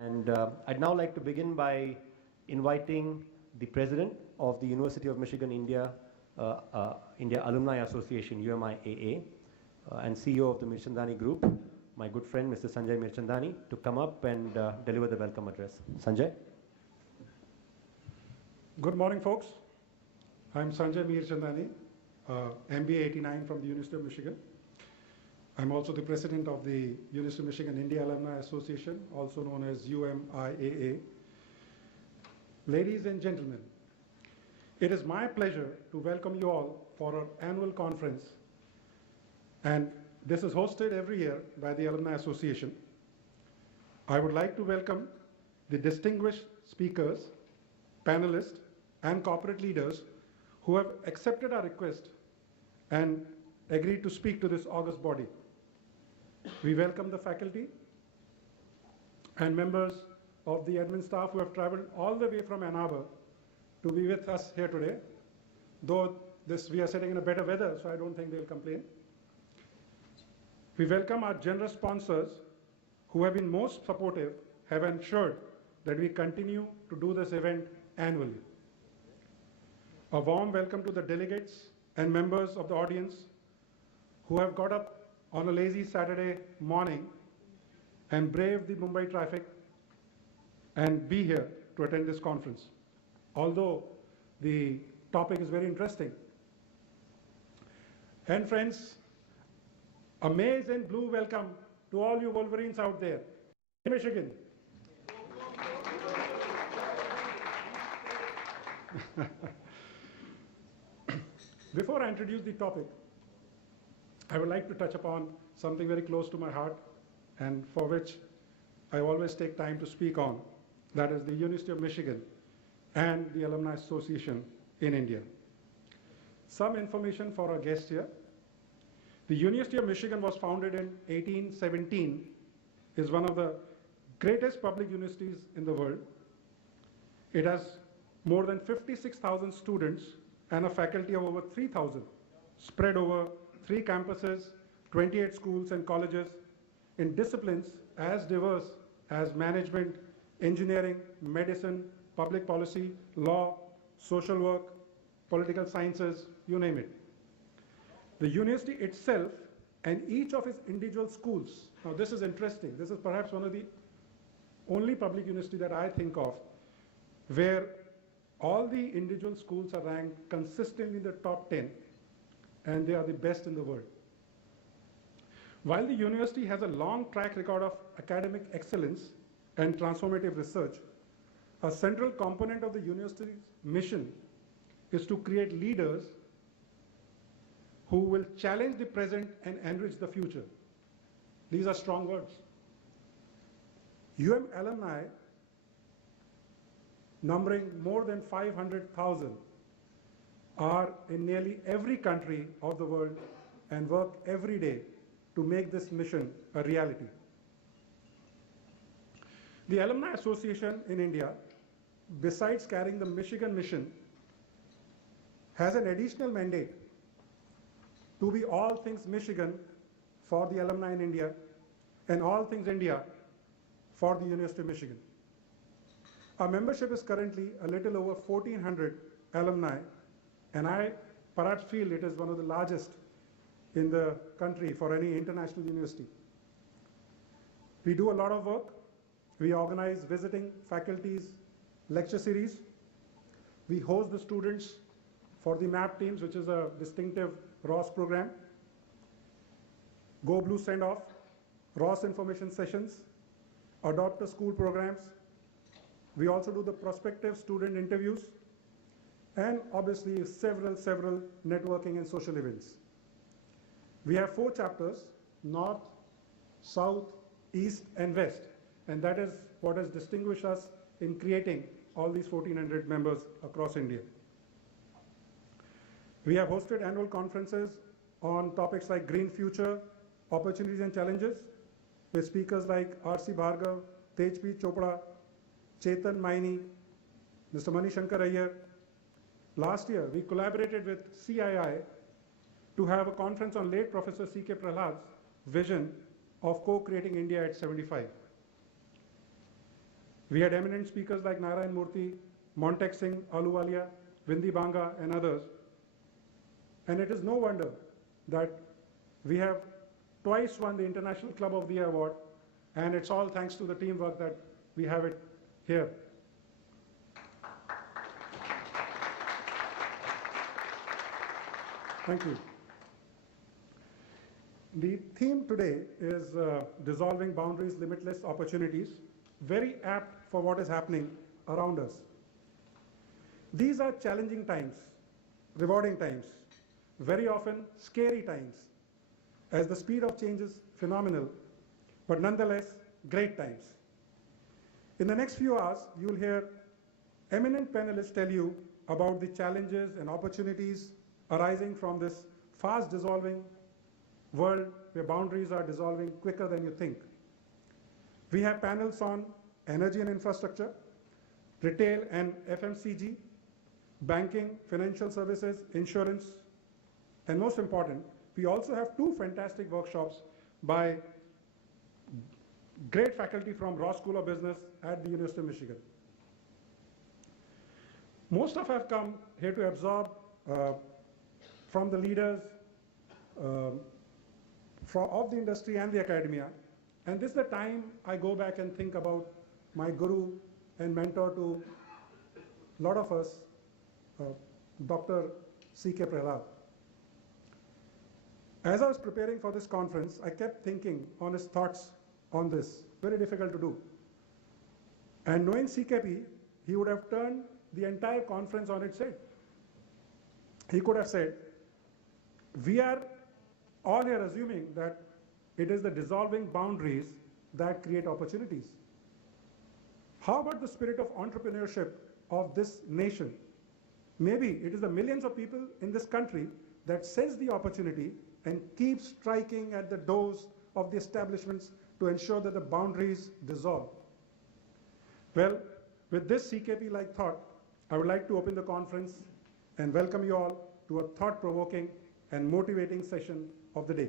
And I'd now like to begin by inviting the president of the University of Michigan India Alumni Association, UMIAA, and CEO of the Mirchandani Group, my good friend Mr. Sanjay Mirchandani, to come up and deliver the welcome address. Sanjay. Good morning, folks. I'm Sanjay Mirchandani, MBA 89 from the University of Michigan. I'm also the president of the University of Michigan India Alumni Association, also known as UMIAA. Ladies and gentlemen, it is my pleasure to welcome you all for our annual conference. And this is hosted every year by the Alumni Association. I would like to welcome the distinguished speakers, panelists, and corporate leaders who have accepted our request and agreed to speak to this august body. We welcome the faculty and members of the admin staff who have traveled all the way from Ann Arbor to be with us here today, though we are sitting in a better weather, so I don't think they'll complain. We welcome our generous sponsors who have been most supportive, have ensured that we continue to do this event annually. A warm welcome to the delegates and members of the audience who have got up on a lazy Saturday morning and braved the Mumbai traffic and be here to attend this conference, although the topic is very interesting. And friends, a maize and blue welcome to all you Wolverines out there in Michigan. Before I introduce the topic, I would like to touch upon something very close to my heart and for which I always take time to speak on. That is the University of Michigan and the Alumni Association in India. Some information for our guests here. The University of Michigan was founded in 1817, is one of the greatest public universities in the world. It has more than 56,000 students and a faculty of over 3,000 spread over 3 campuses, 28 schools and colleges in disciplines as diverse as management, engineering, medicine, public policy, law, social work, political sciences, you name it. The university itself and each of its individual schools, now this is interesting, this is perhaps one of the only public university that I think of where all the individual schools are ranked consistently in the top 10 and they are the best in the world. While the university has a long track record of academic excellence and transformative research, a central component of the university's mission is to create leaders who will challenge the present and enrich the future. These are strong words. Alumni, numbering more than 500,000, are in nearly every country of the world and work every day to make this mission a reality. The Alumni Association in India, besides carrying the Michigan mission, has an additional mandate to be all things Michigan for the alumni in India and all things India for the University of Michigan. Our membership is currently a little over 1,400 alumni, and I perhaps feel it is one of the largest in the country for any international university. We do a lot of work. We organize visiting faculties, lecture series. We host the students for the MAP teams, which is a distinctive Ross program. Go Blue send-off, Ross information sessions, adopt a school programs. We also do the prospective student interviews, and obviously several networking and social events. We have 4 chapters, North, South, East, and West, and that is what has distinguished us in creating all these 1,400 members across India. We have hosted annual conferences on topics like green future, opportunities and challenges, with speakers like R.C. Bhargav, Tejpi Chopra, Chetan Maini, Mr. Manishankar Iyer. Last year, we collaborated with CII to have a conference on late Professor C.K. Prahlad's vision of co-creating India at 75. We had eminent speakers like Narayan Murthy, Montek Singh, Ahluwalia, Vindi Banga, and others. And it is no wonder that we have twice won the International Club of the Year award, and it's all thanks to the teamwork that we have it here. Thank you. The theme today is dissolving boundaries, limitless opportunities, very apt for what is happening around us. These are challenging times, rewarding times, very often scary times, as the speed of change is phenomenal, but nonetheless, great times. In the next few hours, you'll hear eminent panelists tell you about the challenges and opportunities arising from this fast dissolving world where boundaries are dissolving quicker than you think. We have panels on energy and infrastructure, retail and FMCG, banking, financial services, insurance, and most important, we also have two fantastic workshops by great faculty from Ross School of Business at the University of Michigan. Most of us have come here to absorb from the leaders of the industry and the academia. And this is the time I go back and think about my guru and mentor to a lot of us, Dr. C.K. Prahlad. As I was preparing for this conference, I kept thinking on his thoughts on this. Very difficult to do. And knowing CKP, he would have turned the entire conference on its head. He could have said, we are all here assuming that it is the dissolving boundaries that create opportunities. How about the spirit of entrepreneurship of this nation? Maybe it is the millions of people in this country that sense the opportunity and keep striking at the doors of the establishments to ensure that the boundaries dissolve. Well, with this CKP-like thought, I would like to open the conference and welcome you all to a thought-provoking and motivating session of the day.